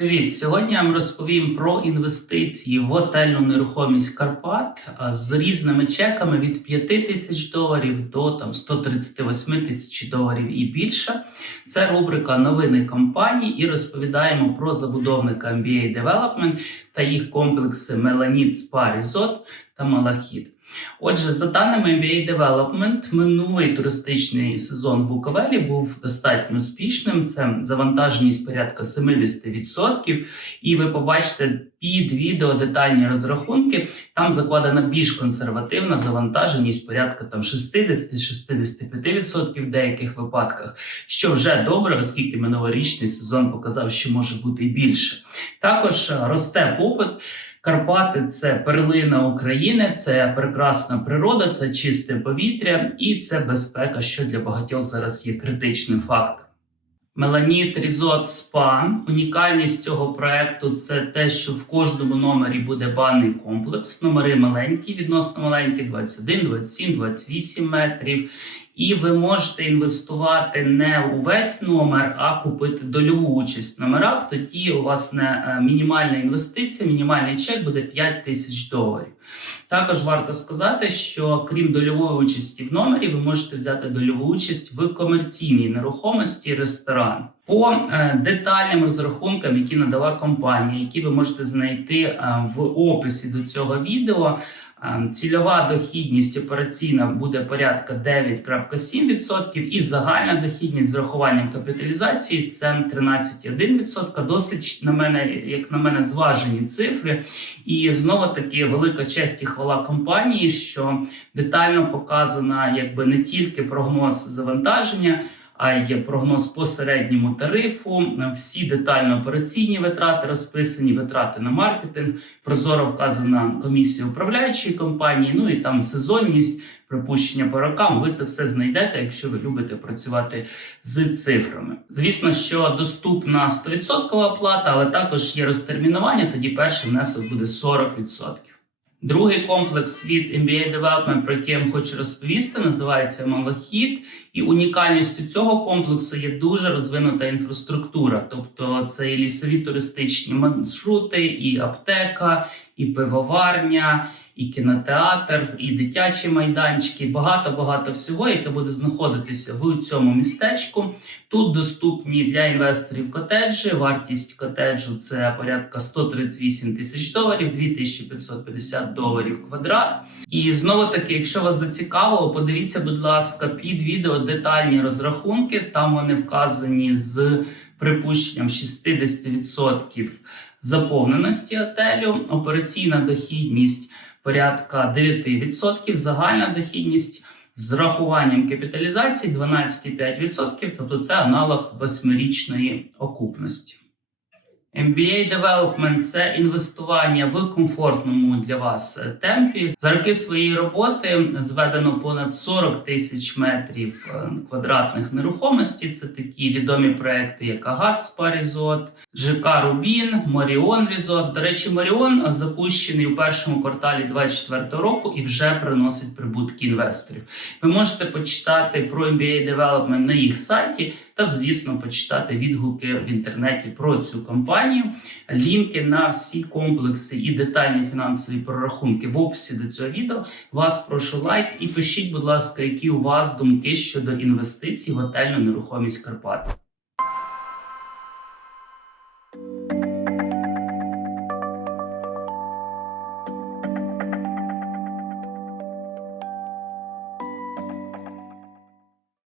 Привіт! Сьогодні я вам розповім про інвестиції в готельну нерухомість Карпат з різними чеками від 5 тисяч доларів до там 138 тисяч доларів і більше. Це рубрика новини компаній і розповідаємо про забудовника MBA Development та їх комплекси Меланіт, Спа, Resort та Малахіт. Отже, за даними MBA Development, минулий туристичний сезон в Буковелі був достатньо успішним. Це завантаженість порядка 70%. І ви побачите під відео детальні розрахунки. Там закладена більш консервативна завантаженість порядка там 60-65% в деяких випадках, що вже добре, оскільки минулорічний сезон показав, що може бути і більше. Також росте попит. Карпати це перлина України, це прекрасна природа, це чисте повітря і це безпека, що для багатьох зараз є критичним фактором. Меланіт Різот Спа. Унікальність цього проекту це те, що в кожному номері буде банний комплекс. Номери маленькі, відносно маленькі, 21, 27, 28 метрів. І ви можете інвестувати не у весь номер, а купити дольову участь в номерах. Тоді у вас не мінімальна інвестиція, мінімальний чек буде 5 тисяч доларів. Також варто сказати, що крім дольової участі в номері, ви можете взяти дольову участь в комерційній нерухомості ресторан. По е, детальним розрахункам, які надала компанія, які ви можете знайти е, в описі до цього відео. е, Цільова дохідність операційна буде порядка 9,7% і загальна дохідність з врахуванням капіталізації це 13,1%. Досить на мене, як на мене, зважені цифри. І знову таки велика честь і хвала компанії, що детально показана якби не тільки прогноз завантаження. А є прогноз по середньому тарифу. Всі детально операційні витрати розписані, витрати на маркетинг. Прозоро вказана комісія управляючої компанії. Ну і там сезонність, припущення по рокам. Ви це все знайдете, якщо ви любите працювати з цифрами. Звісно, що доступна 100% оплата, але також є розтермінування. Тоді перший внесок буде 40%. Другий комплекс від MBA Development, про який я вам хочу розповісти, називається Малахіт. І унікальністю цього комплексу є дуже розвинута інфраструктура. Тобто це і лісові туристичні маршрути, і аптека, і пивоварня, і кінотеатр, і дитячі майданчики, багато багато всього, яке буде знаходитися в цьому містечку. Тут доступні для інвесторів котеджі. Вартість котеджу це порядка 138 тисяч доларів, 2550 доларів квадрат. І знову таки, якщо вас зацікавило, подивіться, будь ласка, під відео детальні розрахунки. Там вони вказані з припущенням 60% заповненості отелю, операційна дохідність порядка 9%, загальна дохідність. З рахуванням капіталізації 12,5%, тобто це аналог восьмирічної окупності. MBA Development – це інвестування в комфортному для вас темпі. За роки своєї роботи зведено понад 40 тисяч метрів е, квадратних нерухомості. Це такі відомі проекти, як Агат Спа Resort, ЖК Рубін, Моріон Resort. До речі, Моріон запущений у першому кварталі 2024 року і вже приносить прибутки інвесторів. Ви можете почитати про MBA Development на їх сайті та, звісно, почитати відгуки в інтернеті про цю компанію. Лінки на всі комплекси і детальні фінансові прорахунки в описі до цього відео. Вас прошу лайк і пишіть, будь ласка, які у вас думки щодо інвестицій в готельну нерухомість Карпат.